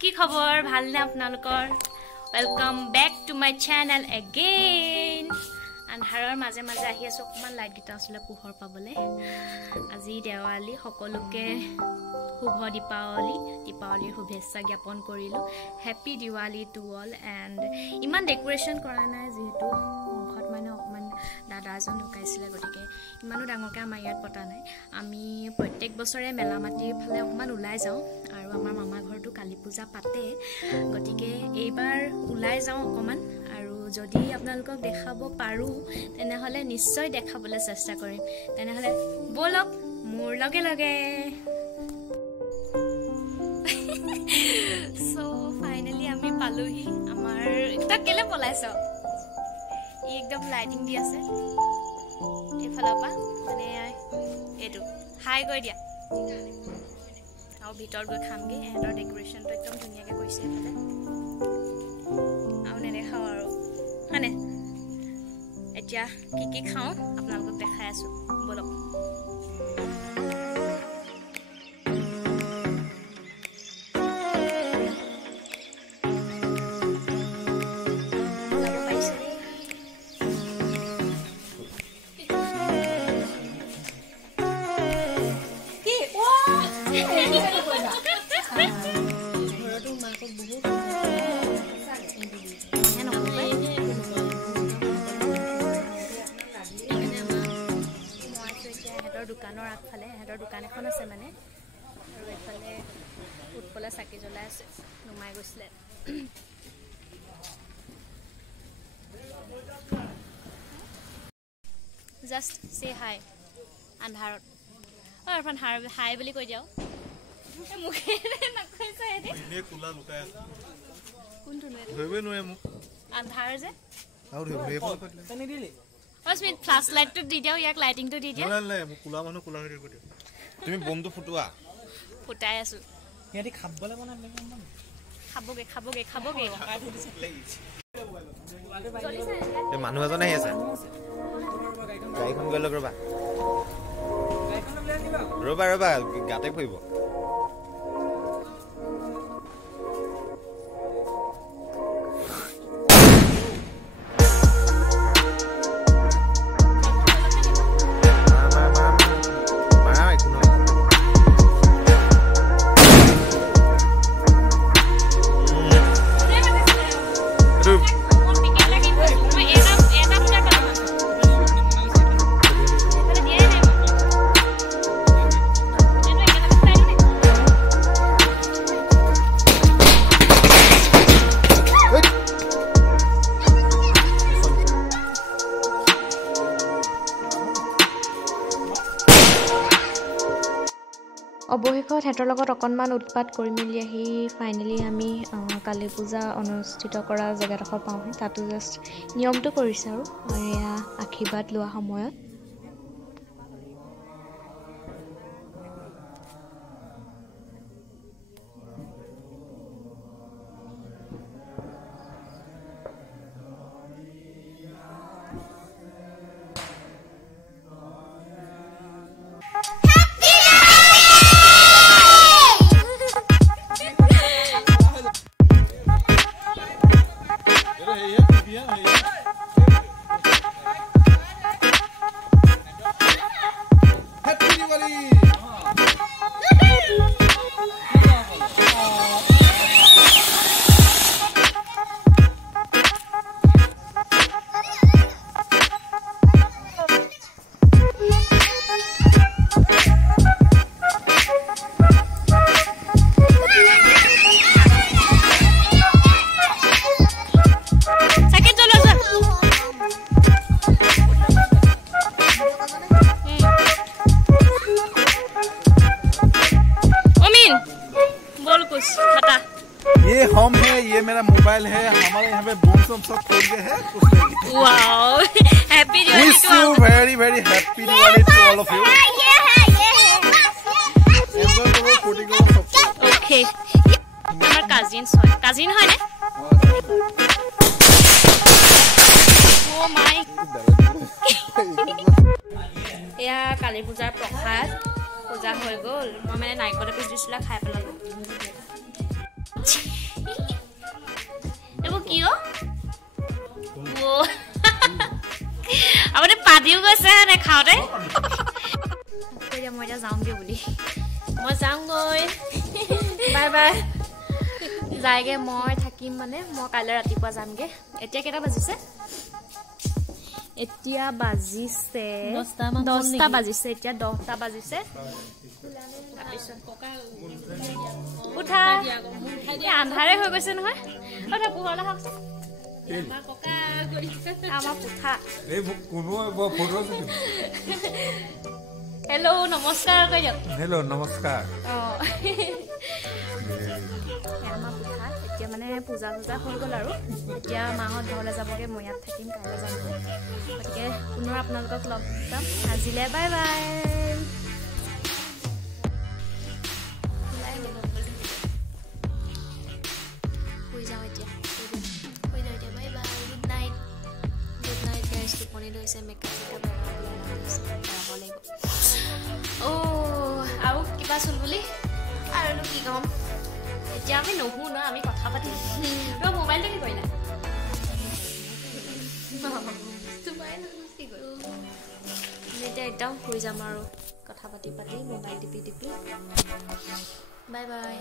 কি খবৰ ভালনে আপোনালোকৰ welcome back to my channel again আন্ধাৰৰ মাজে মাজে আহি আছো অকমান লাইট গিটা আসলে পোহৰ পাবলে আজি দেৱালী সকলোকে শুভ দীপাৱলীৰ শুভেচ্ছা জ্ঞাপন কৰিলো happy Diwali to all and ইমান ডেকোৰেশন কৰা নাই যেহেতু মুখত মানে অকমান দাদাজন ঢুকাইছিলে গতিকে ইমানো ডাঙৰকে আমাৰ ইয়াত পতা নাই আমি প্ৰত্যেক বছৰে মেলামাটিৰ ফালে অকমান ওলাই যাওঁ আৰু আমাৰ মামা ঘৰটো কালী পূজা পাতে গতিকে এইবাৰ ওলাই যাওঁ অকমান আৰু যদি আপোনালোকক দেখাব পাৰো তেনেহলে নিশ্চয় দেখাবলৈ চেষ্টা কৰিম তেনেহলে বলক মোৰ লগে লগে সো ফাইনালি আমি পালোহি আমাৰ এটা কেলে পলাইছো একদম লাইটিং দি আছে এফালপা মানে এটো হাই গৈ দিয়া আৰু ভিতৰ গৈ খামগে এহঁতৰ ডেকোৰেশনটো একদম ধুনীয়াকে কৰিছে এফালে আৰু নেদেখাও আৰু মানে এতিয়া কি খাওঁ আপোনালোকক দেখাই আছো বলক দোকানৰ আগফালে হেতৰ দোকান এখন আছে মানে আৰু এফালে উৎপলা চাকি জ্বলাই আছে নুমাই গৈছিলে জাস্ট সে হাই আন্ধাৰত অৰফান হাই বুলি কৈ যাও মুখে নকৈছে এনে কুলা লুকাই আছে কোনটো নে ধৰিবই নোৱাৰে মোক আন্ধাৰ যে আৰু ধৰিব তনি দিলি অস্মিত ফ্ল্যাশ লাইটটো দি দিও ইয়াক লাইটিংটো দি দিয়া নাই মোক কুলা মানুহ কুলা হৈ দিও তুমি বমটো ফুটুৱা ফুটাই আছো ইয়াতে খাবলে বনা খাবগে এ মানুহ এজন আহি আছে গাড়ীখন গৈ লগ ৰবা গাতে পৰিব অবশেষত হেতৰ লগত অকণমান উৎপাত কৰি মিলি আহি ফাইনেলি আমি কালী পূজা অনুষ্ঠিত কৰা জেগাডোখৰ পাওঁহি তাতো জাষ্ট নিয়মটো কৰিছে আৰু এয়া আশীৰ্বাদ লোৱা সময়ত सब छोड़ के है खुश रहेगी। Wow happy Diwali Wish you very very happy Diwali to all of you। Enjoy करो, फूटी करो सब। ओके আমাৰ কাজিন হয় নে ও মাই এয়া কালী পূজাৰ প্ৰসাদ পূজা হৈ গ'ল মই মানে নাইকলে পিছ দিছিলা খাই পেলালো এবো কিও ও আপুনি পাদিও গৈছে নে খাওঁতে এতিয়া মই এতিয়া যাওঁগে বুলি মই যাওঁগৈ বাই বাই যায়গে মই থাকিম মানে মই কাইলৈ ৰাতিপুৱা যামগে এতিয়া কেইটা বাজিছে এতিয়া বাজিছে 10টা বাজিছে এতিয়া 10টা বাজিছে উঠা আন্ধাৰে হৈ গৈছে নহয় উঠা পোহৰলে হাকছ আমাৰ ককা আমাৰ পুঠা এই কোনো ফটো আছে হেল্ল নমস্কাৰ কৈ দিয়ক হেল্ল নমস্কাৰ আমাৰ পুঠা এতিয়া মানে পূজা হৈ গ'ল আৰু এতিয়া মাহত ঘৰলৈ যাবগে মই ইয়াত থাকিম কাইলৈ যাম গতিকে পুনৰ আপোনালোকক লগ পাম আজিলে বাই বাই শুই যাওঁ এতিয়া bye bye good night guys টোপনি লৈছে মেকআপ লগাব লাগিব আৰু কিবা চোন বুলি আৰু কি ক'ম এতিয়া আমি নহু ন আমি কথা পাতি মোবাইলটো কি কৰিলা এতিয়া একদম শুই যাম আৰু কথা পাতি মোবাইল টিপি বাই বাই